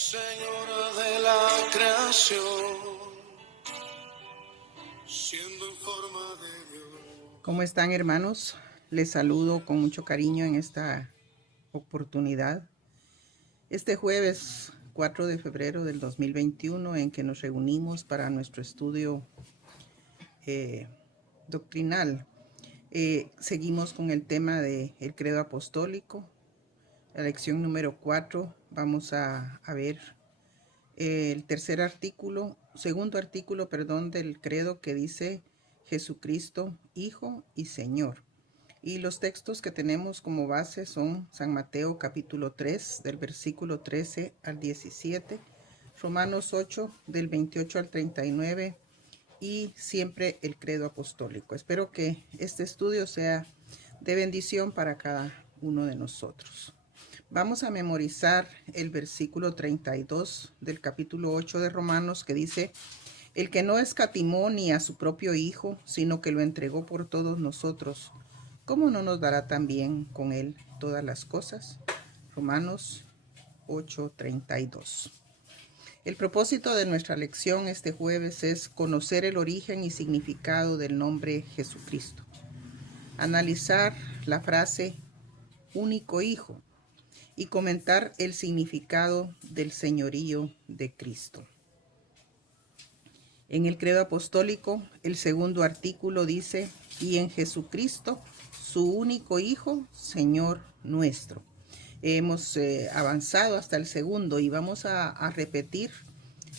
Señora de la creación, siendo en forma de Dios. ¿Cómo están, hermanos? Les saludo con mucho cariño en esta oportunidad. Este jueves 4 de febrero del 2021 en que nos reunimos para nuestro estudio doctrinal. Seguimos con el tema del credo apostólico. La lección número 4 vamos a ver el segundo artículo, del credo, que dice Jesucristo, Hijo y Señor. Y los textos que tenemos como base son San Mateo capítulo 3 del versículo 13 al 17, Romanos 8 del 28 al 39 y siempre el credo apostólico. Espero que este estudio sea de bendición para cada uno de nosotros. Vamos a memorizar el versículo 32 del capítulo 8 de Romanos, que dice: el que no escatimó ni a su propio Hijo, sino que lo entregó por todos nosotros, ¿cómo no nos dará también con él todas las cosas? Romanos 8:32. El propósito de nuestra lección este jueves es conocer el origen y significado del nombre Jesucristo. Analizar la frase único Hijo y comentar el significado del señorío de Cristo. En el credo apostólico, el segundo artículo dice: y en Jesucristo, su único Hijo, Señor nuestro. Hemos avanzado hasta el segundo y vamos a repetir,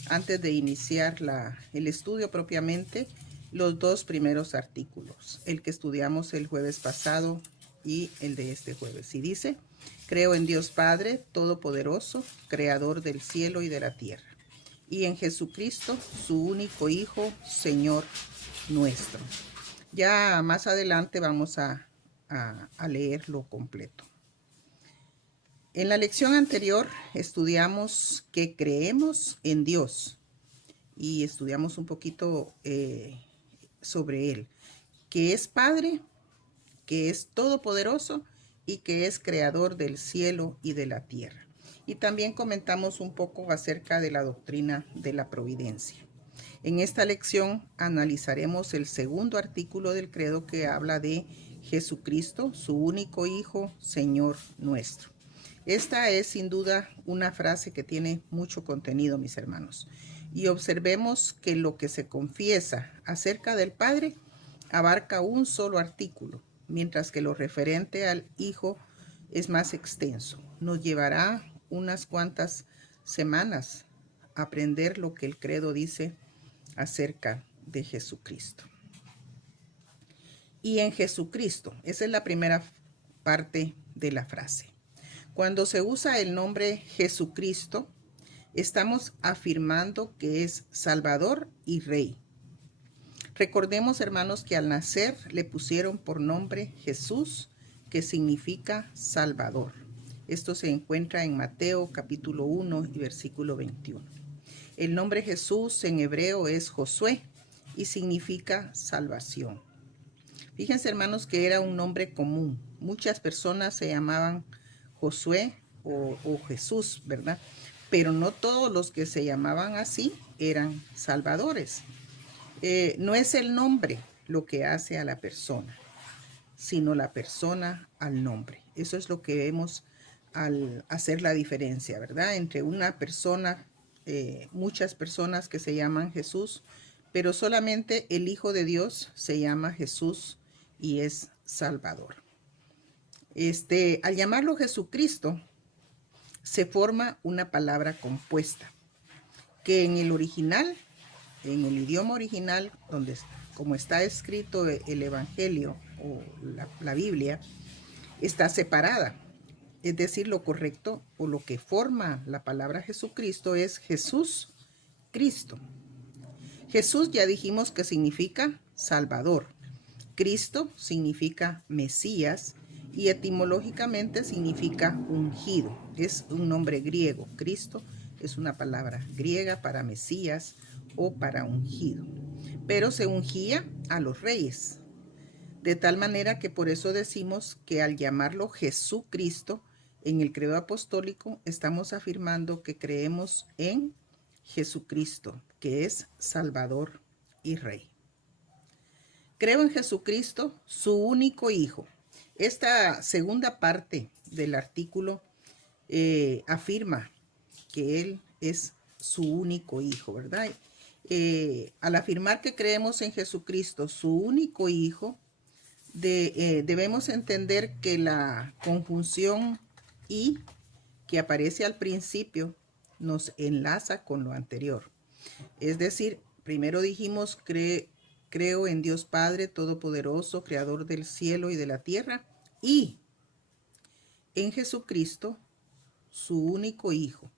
antes de iniciar el estudio propiamente, los dos primeros artículos, el que estudiamos el jueves pasado y el de este jueves. Y dice: creo en Dios Padre Todopoderoso, Creador del cielo y de la tierra, y en Jesucristo, su único Hijo, Señor nuestro. Ya más adelante vamos a leerlo completo. En la lección anterior estudiamos que creemos en Dios y estudiamos un poquito sobre Él, que es Padre, que es todopoderoso y que es creador del cielo y de la tierra. Y también comentamos un poco acerca de la doctrina de la providencia. En esta lección analizaremos el segundo artículo del credo, que habla de Jesucristo, su único Hijo, Señor nuestro. Esta es sin duda una frase que tiene mucho contenido, mis hermanos. Y observemos que lo que se confiesa acerca del Padre abarca un solo artículo, mientras que lo referente al Hijo es más extenso. Nos llevará unas cuantas semanas aprender lo que el credo dice acerca de Jesucristo. Y en Jesucristo, esa es la primera parte de la frase. Cuando se usa el nombre Jesucristo, estamos afirmando que es Salvador y Rey. Recordemos, hermanos, que al nacer le pusieron por nombre Jesús, que significa Salvador. Esto se encuentra en Mateo capítulo 1 y versículo 21. El nombre Jesús en hebreo es Josué y significa salvación. Fíjense, hermanos, que era un nombre común. Muchas personas se llamaban Josué o Jesús, ¿verdad? Pero no todos los que se llamaban así eran salvadores. No es el nombre lo que hace a la persona, sino la persona al nombre. Eso es lo que vemos al hacer la diferencia, ¿verdad? Entre una persona, muchas personas que se llaman Jesús, pero solamente el Hijo de Dios se llama Jesús y es Salvador. Al llamarlo Jesucristo, se forma una palabra compuesta, que en el original, en el idioma original, como está escrito el Evangelio o la Biblia, está separada. Es decir, lo correcto o lo que forma la palabra Jesucristo es Jesús Cristo. Jesús ya dijimos que significa Salvador. Cristo significa Mesías y etimológicamente significa ungido. Es un nombre griego. Cristo es una palabra griega para Mesías o para ungido. Pero se ungía a los reyes. De tal manera que por eso decimos que al llamarlo Jesucristo En el credo apostólico estamos afirmando que creemos en Jesucristo, que es Salvador y Rey. Creo en Jesucristo, su único Hijo. Esta segunda parte del artículo afirma que Él es su único Hijo, ¿verdad? Al afirmar que creemos en Jesucristo, su único Hijo, debemos entender que la conjunción y que aparece al principio nos enlaza con lo anterior. Es decir, primero dijimos creo en Dios Padre Todopoderoso, Creador del cielo y de la tierra, y en Jesucristo, su único Hijo.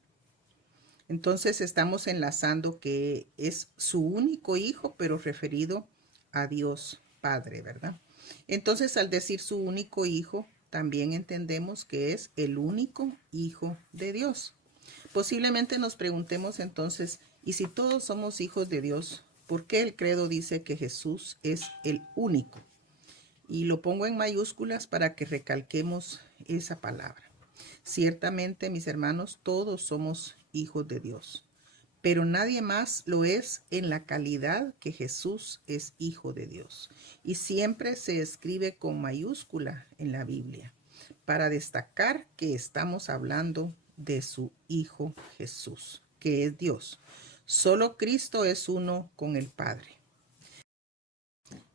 Entonces estamos enlazando que es su único Hijo, pero referido a Dios Padre, ¿verdad? Entonces, al decir su único Hijo, también entendemos que es el único Hijo de Dios. Posiblemente nos preguntemos entonces, ¿y si todos somos hijos de Dios, por qué el credo dice que Jesús es el único? Y lo pongo en mayúsculas para que recalquemos esa palabra. Ciertamente, mis hermanos, todos somos hijos de Dios, pero nadie más lo es en la calidad que Jesús es hijo de Dios. Y siempre se escribe con mayúscula en la Biblia, para destacar que estamos hablando de su Hijo Jesús, que es Dios. Solo Cristo es uno con el Padre.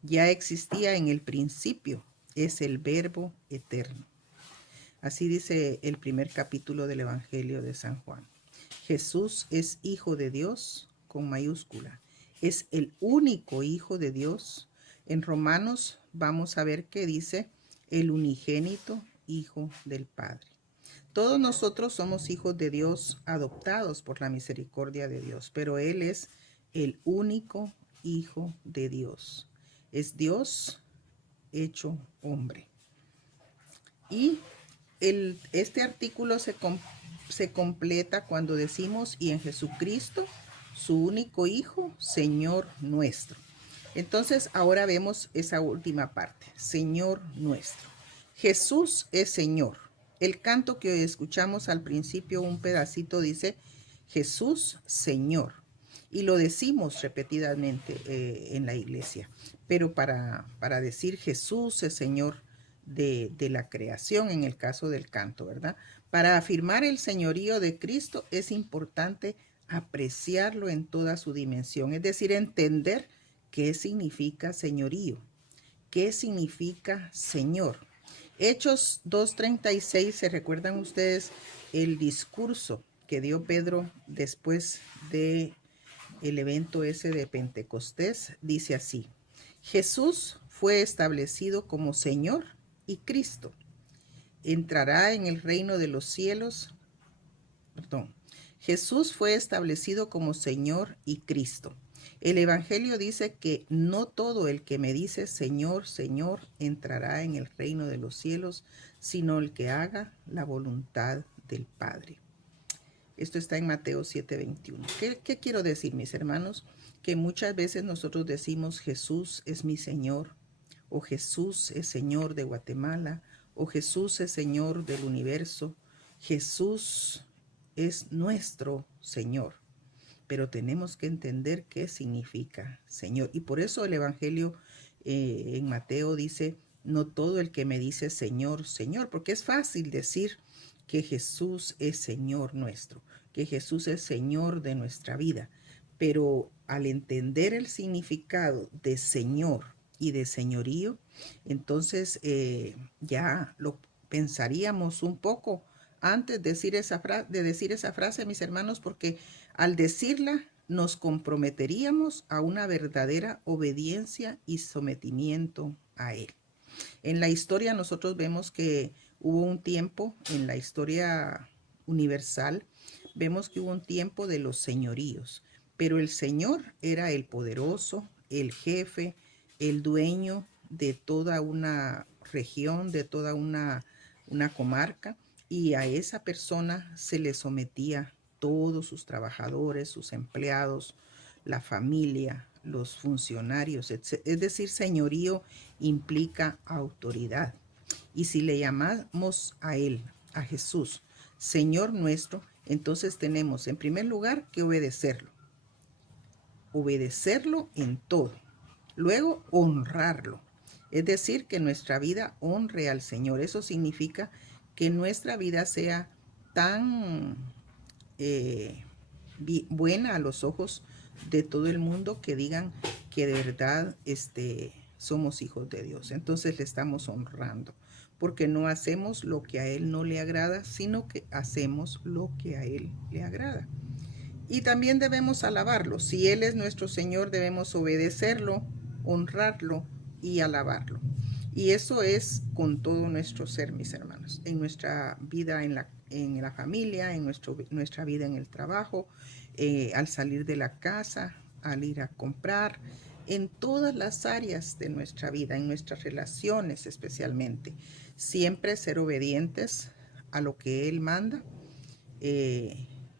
Ya existía en el principio, es el Verbo eterno. Así dice el primer capítulo del Evangelio de San Juan. Jesús es Hijo de Dios con mayúscula. Es el único Hijo de Dios. En Romanos vamos a ver que dice el unigénito Hijo del Padre. Todos nosotros somos hijos de Dios adoptados por la misericordia de Dios, pero Él es el único Hijo de Dios. Es Dios hecho hombre. Y este artículo se completa cuando decimos y en Jesucristo, su único Hijo, Señor nuestro. Entonces ahora vemos esa última parte, Señor nuestro. Jesús es Señor. El canto que escuchamos al principio, un pedacito dice, Jesús Señor. Y lo decimos repetidamente en la iglesia. Pero para decir Jesús es Señor de la creación, en el caso del canto, ¿verdad? Para afirmar el señorío de Cristo es importante apreciarlo en toda su dimensión, es decir, entender qué significa señorío, qué significa Señor. Hechos 2:36, ¿se recuerdan ustedes el discurso que dio Pedro después de el evento ese de Pentecostés? Dice así, Jesús fue establecido como Señor y Cristo. Entrará en el reino de los cielos. Jesús fue establecido como Señor y Cristo. El Evangelio dice que no todo el que me dice Señor, Señor, entrará en el reino de los cielos, sino el que haga la voluntad del Padre. Esto está en Mateo 7:21. ¿Qué quiero decir, mis hermanos? Que muchas veces nosotros decimos Jesús es mi Señor, o Jesús es Señor de Guatemala, o Jesús es Señor del universo. Jesús es nuestro Señor. Pero tenemos que entender qué significa Señor. Y por eso el Evangelio en Mateo dice, no todo el que me dice Señor, Señor, porque es fácil decir que Jesús es Señor nuestro, que Jesús es Señor de nuestra vida. Pero al entender el significado de Señor y de señorío, entonces ya lo pensaríamos un poco antes de decir esa frase, mis hermanos, porque al decirla nos comprometeríamos a una verdadera obediencia y sometimiento a Él. En la historia nosotros vemos que hubo un tiempo, en la historia universal, vemos que hubo un tiempo de los señoríos, pero el Señor era el poderoso, el jefe, el dueño de toda una región, de toda una comarca, y a esa persona se le sometía todos sus trabajadores, sus empleados, la familia, los funcionarios, etc. Es decir, señorío implica autoridad. Y si le llamamos a él a Jesús, Señor nuestro, entonces tenemos en primer lugar que obedecerlo. Obedecerlo en todo. Luego, honrarlo. Es decir, que nuestra vida honre al Señor. Eso significa que nuestra vida sea tan buena a los ojos de todo el mundo que digan que de verdad somos hijos de Dios. Entonces le estamos honrando, porque no hacemos lo que a Él no le agrada, sino que hacemos lo que a Él le agrada. Y también debemos alabarlo. Si Él es nuestro Señor, debemos obedecerlo, honrarlo y alabarlo. Y eso es con todo nuestro ser, mis hermanos, en nuestra vida en la familia, en nuestra vida en el trabajo, al salir de la casa, al ir a comprar, en todas las áreas de nuestra vida, en nuestras relaciones especialmente. Siempre ser obedientes a lo que Él manda,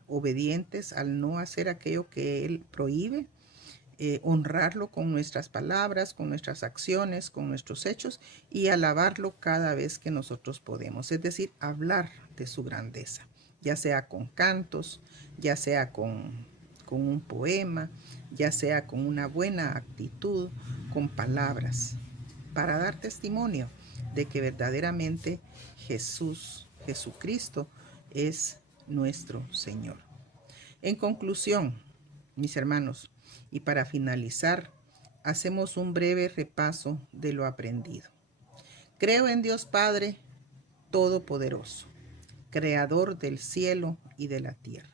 obedientes al no hacer aquello que Él prohíbe, honrarlo con nuestras palabras, con nuestras acciones, con nuestros hechos y alabarlo cada vez que nosotros podemos. Es decir, hablar de su grandeza, ya sea con cantos, ya sea con un poema, ya sea con una buena actitud, con palabras, para dar testimonio de que verdaderamente Jesucristo es nuestro Señor. En conclusión, mis hermanos, y para finalizar, hacemos un breve repaso de lo aprendido. Creo en Dios Padre Todopoderoso, Creador del cielo y de la tierra.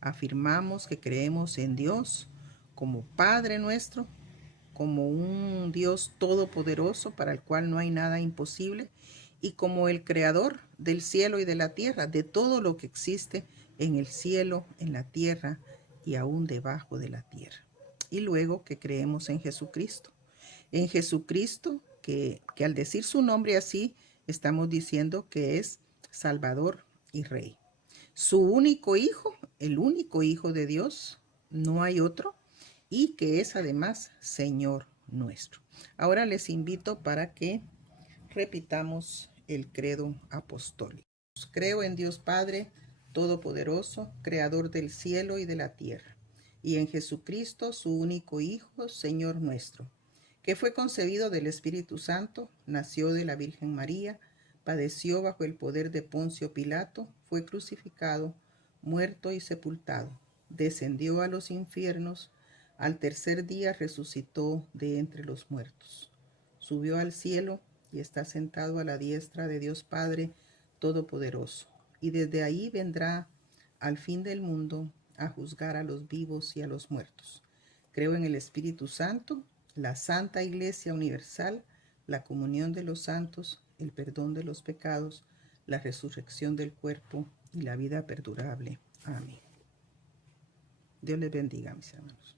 Afirmamos que creemos en Dios como Padre nuestro, como un Dios todopoderoso para el cual no hay nada imposible, y como el Creador del cielo y de la tierra, de todo lo que existe en el cielo, en la tierra y aún debajo de la tierra. Y luego que creemos en Jesucristo. En Jesucristo, que al decir su nombre así, estamos diciendo que es Salvador y Rey. Su único Hijo, el único Hijo de Dios, no hay otro, y que es además Señor nuestro. Ahora les invito para que repitamos el credo apostólico. Creo en Dios Padre Todopoderoso, Creador del cielo y de la tierra, y en Jesucristo, su único Hijo, Señor nuestro, que fue concebido del Espíritu Santo, nació de la Virgen María, padeció bajo el poder de Poncio Pilato, fue crucificado, muerto y sepultado, descendió a los infiernos, al tercer día resucitó de entre los muertos, subió al cielo y está sentado a la diestra de Dios Padre Todopoderoso, y desde ahí vendrá al fin del mundo a juzgar a los vivos y a los muertos. Creo en el Espíritu Santo, la Santa Iglesia Universal, la comunión de los santos, el perdón de los pecados, la resurrección del cuerpo y la vida perdurable. Amén. Dios les bendiga, mis hermanos.